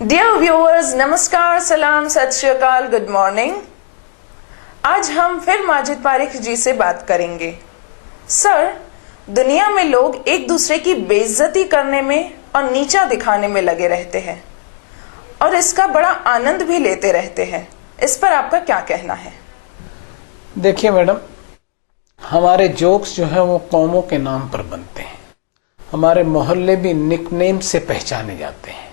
Dear viewers, नमस्कार, सलाम, सत श्री अकाल, गुड मॉर्निंग। आज हम फिर माजिद पारिक जी से बात करेंगे। सर, दुनिया में लोग एक दूसरे की बेइज्जती करने में और नीचा दिखाने में लगे रहते हैं और इसका बड़ा आनंद भी लेते रहते हैं। इस पर आपका क्या कहना है? देखिए मैडम, हमारे जोक्स जो है वो कौमों के नाम पर बनते हैं। हमारे मोहल्ले भी निकनेम से पहचाने जाते हैं।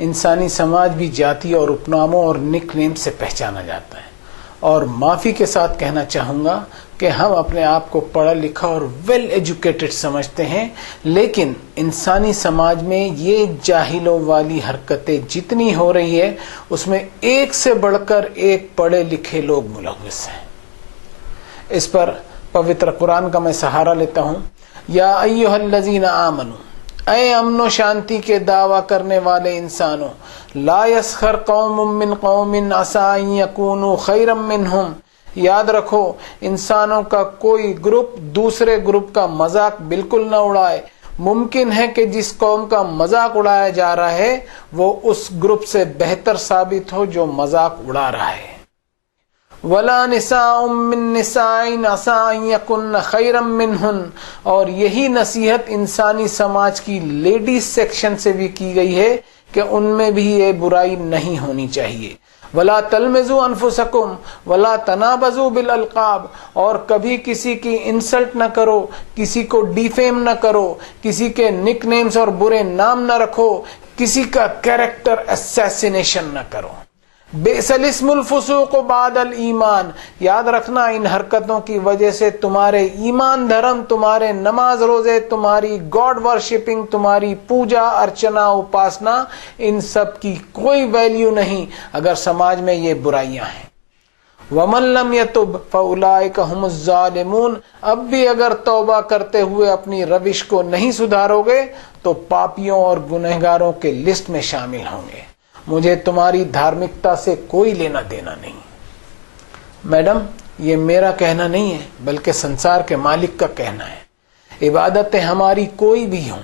इंसानी समाज भी जाति और उपनामों और निकनेम से पहचाना जाता है। और माफ़ी के साथ कहना चाहूँगा कि हम अपने आप को पढ़ा लिखा और वेल एजुकेटेड समझते हैं, लेकिन इंसानी समाज में ये जाहिलों वाली हरकतें जितनी हो रही है उसमें एक से बढ़कर एक पढ़े लिखे लोग मुलव्वस हैं। इस पर पवित्र कुरान का मैं सहारा लेता हूँ। या अय्युहल्लज़ीना आमनू, ऐ अमनो शांति के दावा करने वाले इंसानों, ला यस्खर कौमुम मिन कौमिन असा अन यकूनु खैरम मिनहुम। याद रखो, इंसानों का कोई ग्रुप दूसरे ग्रुप का मजाक बिल्कुल न उड़ाए। मुमकिन है कि जिस कौम का मजाक उड़ाया जा रहा है वो उस ग्रुप से बेहतर साबित हो जो मजाक उड़ा रहा है। वला निसाउम मिन निसाइन असा अन यकुन्न खैरम मिनहुन। और यही नसीहत इंसानी समाज की लेडीज सेक्शन से भी की गई है कि उनमें भी ये बुराई नहीं होनी चाहिए। वला तलमिजू अनफुसकुम वला तनाबजू बिल अलकाब। और कभी किसी की इंसल्ट न करो, किसी को डिफेम न करो, किसी के निकनेम्स और बुरे नाम न रखो, किसी का कैरेक्टर असैसिनेशन न करो। बेसलिस्मुल फुसूक बादल ईमान। याद रखना, इन हरकतों की वजह से तुम्हारे ईमान धर्म, तुम्हारे नमाज रोजे, तुम्हारी गॉड वर्शिपिंग, तुम्हारी पूजा अर्चना उपासना, इन सब की कोई वैल्यू नहीं अगर समाज में ये बुराइयां हैं। वमन लम यतुब फउलाइका हुमुज़ ज़ालिमून। अब भी अगर तौबा करते हुए अपनी रविश को नहीं सुधारोगे तो पापियों और गुनहगारों के लिस्ट में शामिल होंगे। मुझे तुम्हारी धार्मिकता से कोई लेना देना नहीं। मैडम, ये मेरा कहना नहीं है बल्कि संसार के मालिक का कहना है। इबादतें हमारी कोई भी हों,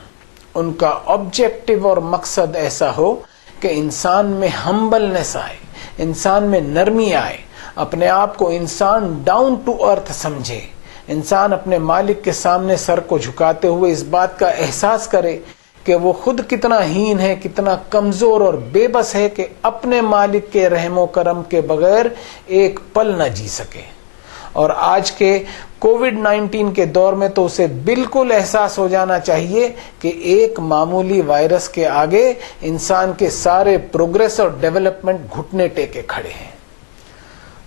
उनका ऑब्जेक्टिव और मकसद ऐसा हो कि इंसान में हम्बलनेस आए, इंसान में नरमी आए, अपने आप को इंसान डाउन टू अर्थ समझे, इंसान अपने मालिक के सामने सर को झुकाते हुए इस बात का एहसास करे कि वो खुद कितना हीन है, कितना कमजोर और बेबस है कि अपने मालिक के रहमो करम के बगैर एक पल न जी सके। और आज के कोविड-19 के दौर में तो उसे बिल्कुल एहसास हो जाना चाहिए कि एक मामूली वायरस के आगे इंसान के सारे प्रोग्रेस और डेवलपमेंट घुटने टेके खड़े हैं।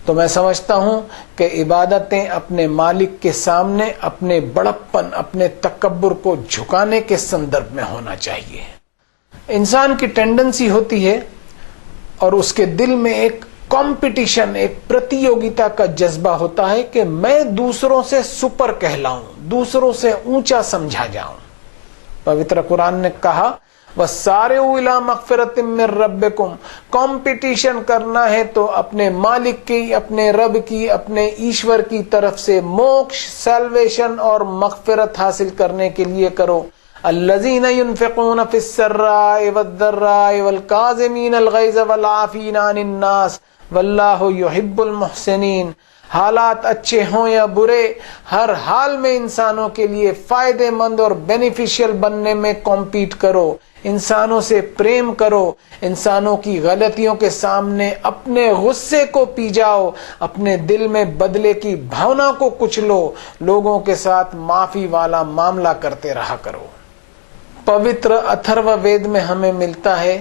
तो मैं समझता हूं कि इबादतें अपने मालिक के सामने अपने बड़प्पन, अपने तकब्बुर को झुकाने के संदर्भ में होना चाहिए। इंसान की टेंडेंसी होती है और उसके दिल में एक कंपटीशन, एक प्रतियोगिता का जज्बा होता है कि मैं दूसरों से सुपर कहलाऊं, दूसरों से ऊंचा समझा जाऊं। पवित्र कुरान ने कहा, वसारिउ इला मगफिरतिम मिन रब्बिकुम। कंपटीशन करना है तो अपने मालिक की, अपने रब की, अपने ईश्वर की तरफ से मोक्ष, सैल्वेशन और मगफिरत हासिल करने के लिए करो। अल्लज़ीना युनफ़िक़ूना फ़िस्सर्राइ वद्दर्राइ वल्काज़िमीनल ग़ैज़ वल्आफ़ीना अनिन नास वल्लाहु युहिब्बुल मुहसिनीन। हालात अच्छे हों या बुरे, हर हाल में इंसानों के लिए फायदेमंद और बेनिफिशियल बनने में कॉम्पीट करो। इंसानों से प्रेम करो, इंसानों की गलतियों के सामने अपने गुस्से को पी जाओ, अपने दिल में बदले की भावना को कुचलो, लोगों के साथ माफी वाला मामला करते रहा करो। पवित्र अथर्व वेद में हमें मिलता है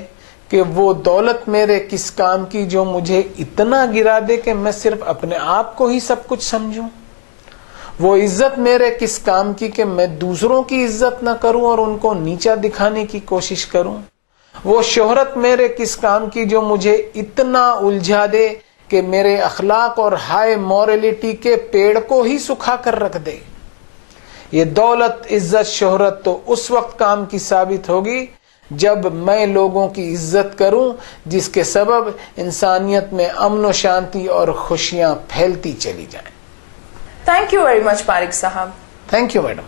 कि वो दौलत मेरे किस काम की जो मुझे इतना गिरा दे कि मैं सिर्फ अपने आप को ही सब कुछ समझूं। वो इज्जत मेरे किस काम की कि मैं दूसरों की इज्जत न करूं और उनको नीचा दिखाने की कोशिश करूं। वो शोहरत मेरे किस काम की जो मुझे इतना उलझा दे कि मेरे अखलाक और हाई मॉरलिटी के पेड़ को ही सुखा कर रख दे। ये दौलत, इज्जत, शोहरत तो उस वक्त काम की साबित होगी जब मैं लोगों की इज्जत करूं जिसके सबब इंसानियत में अमन व शांति और खुशियां फैलती चली जाएं। Thank you very much Pareek साहब। Thank you madam.